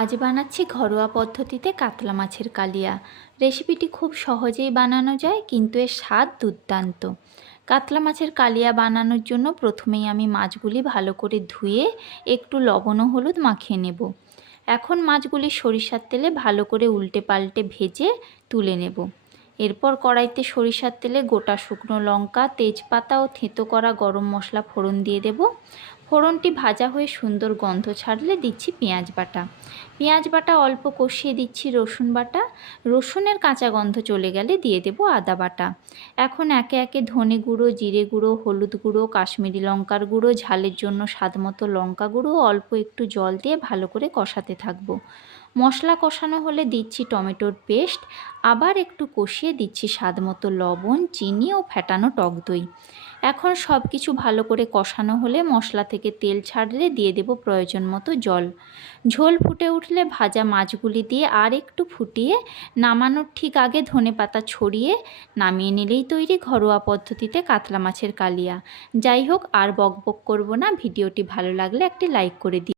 আজ বানাচ্ছি ঘরোয়া পদ্ধতিতে কাতলা মাছের কালিয়া। রেসিপিটি খুব সহজেই বানানো যায়, কিন্তু এর স্বাদ দুর্দান্ত। কাতলা মাছের কালিয়া বানানোর জন্য প্রথমেই আমি মাছগুলি ভালো করে ধুয়ে একটু লবণ ও হলুদ মাখিয়ে নেব। এখন মাছগুলি সরিষার তেলে ভালো করে উল্টে পাল্টে ভেজে তুলে নেব। এরপর কড়াইতে সরিষার তেলে গোটা শুকনো লঙ্কা, তেজপাতা ও থেঁতো করা গরম মশলা ফোড়ন দিয়ে দেব। ফোড়নটি ভাজা হয়ে সুন্দর গন্ধ ছাড়লে দিচ্ছি পেঁয়াজ বাটা। পেঁয়াজ বাটা অল্প কষিয়ে দিচ্ছি রসুন বাটা। রসুনের কাঁচা গন্ধ চলে গেলে দিয়ে দেব আদা বাটা। এখন একে একে ধনে গুঁড়ো, জিরে গুঁড়ো, হলুদ গুঁড়ো, কাশ্মীরি লঙ্কার গুঁড়ো, ঝালের জন্য স্বাদমতো লঙ্কা গুঁড়ো, অল্প একটু জল দিয়ে ভালো করে কষাতে থাকবো। মশলা কষানো হলে দিচ্ছি টমেটোর পেস্ট। আবার একটু কষিয়ে দিচ্ছি স্বাদমতো লবণ, চিনি ও ফেটানো টক দই। এখন সব কিছু ভালো করে কষানো হলে মশলা থেকে তেল ছাড়লে দিয়ে দেব প্রয়োজন মতো জল। ঝোল ফুটে উঠলে ভাজা মাছগুলি দিয়ে আর একটু ফুটিয়ে নামানোর ঠিক আগে ধনেপাতা ছড়িয়ে নামিয়ে নিলেই তৈরি ঘরোয়া পদ্ধতিতে কাতলা মাছের কালিয়া। যাই হোক, আর বকবক করব না। ভিডিওটি ভালো লাগলে একটি লাইক করে দিন।